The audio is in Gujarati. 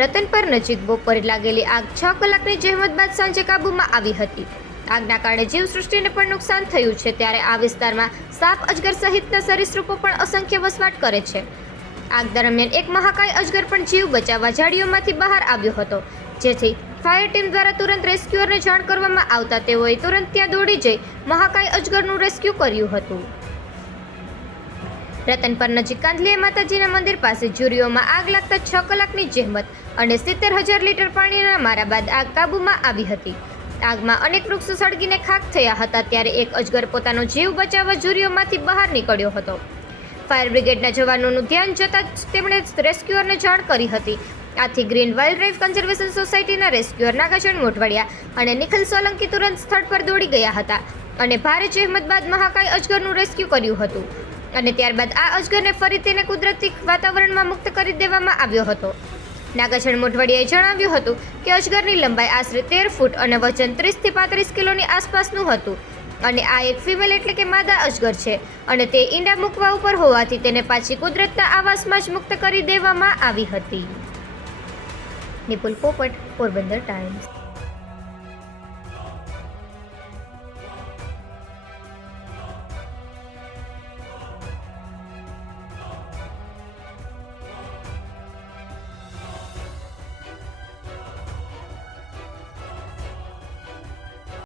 રતનપર નજીક બપોરે લાગેલી આગ છ કલાકની જહેમત બાદ સાંજે કાબૂમાં આવી હતી. આગના કારણે જીવસૃષ્ટિને પણ નુકસાન થયું છે ત્યારે આ વિસ્તારમાં સાપ અજગર સહિતના સરીસૃપો પણ અસંખ્ય વસવાટ કરે છે. આગ દરમિયાન એક મહાકાય અજગર પણ જીવ બચાવવા ઝાડીઓમાંથી બહાર આવ્યો હતો. જેથી ફાયર ટીમ દ્વારા તુરંત રેસ્ક્યુઅરને જાણ કરવામાં આવતા તેઓએ તુરંત ત્યાં દોડી જઈ મહાકાય અજગરનું રેસ્ક્યુ કર્યું હતું. રતનપર નજીક કાંધલીયા માતાજીના મંદિર પાસે ઝુરીઓમાં આગ લાગતા છ કલાકની જહેમત અને સિત્તેર હજાર લીટર પાણીના મારા બાદ આગ કાબૂમાં આવી હતી. આગમાં અનેક વૃક્ષો સળગીને ખાક થયા હતા ત્યારે એક અજગર પોતાનો જીવ બચાવવા ઝુરીઓમાંથી બહાર નીકળ્યો હતો. ફાયર બ્રિગેડના જવાનોનું ધ્યાન જતાં જ તેમણે રેસ્ક્યુઅરને જાણ કરી હતી. આથી ગ્રીન વાઇલ્ડ લાઇફ કન્ઝર્વેશન સોસાયટીના રેસ્ક્યુઅર નાગાચરણ મોટવાડિયા અને નિખિલ સોલંકી તુરંત સ્થળ પર દોડી ગયા હતા અને ભારે જહેમત બાદ મહાકાય અજગરનું રેસ્ક્યુ કર્યું હતું. અને ત્યારબાદ આ અજગરને ફરી તેને કુદરતી વાતાવરણમાં મુક્ત કરી દેવામાં આવ્યો હતો. નાગાચરણ મોટવાડિયાએ જણાવ્યું હતું કે અજગરની લંબાઈ આશરે તેર ફૂટ અને વજન ત્રીસથી પાંત્રીસ કિલોની આસપાસનું હતું. અને આ એક ફિમેલ એટલે કે માદા અજગર છે અને તે ઈંડા મૂકવા ઉપર હોવાથી તેને પાછી કુદરતના આવાસમાં જ મુક્ત કરી દેવામાં આવી હતી. નિપુલ પોપટ, પોરબંદર ટાઈમ્સ.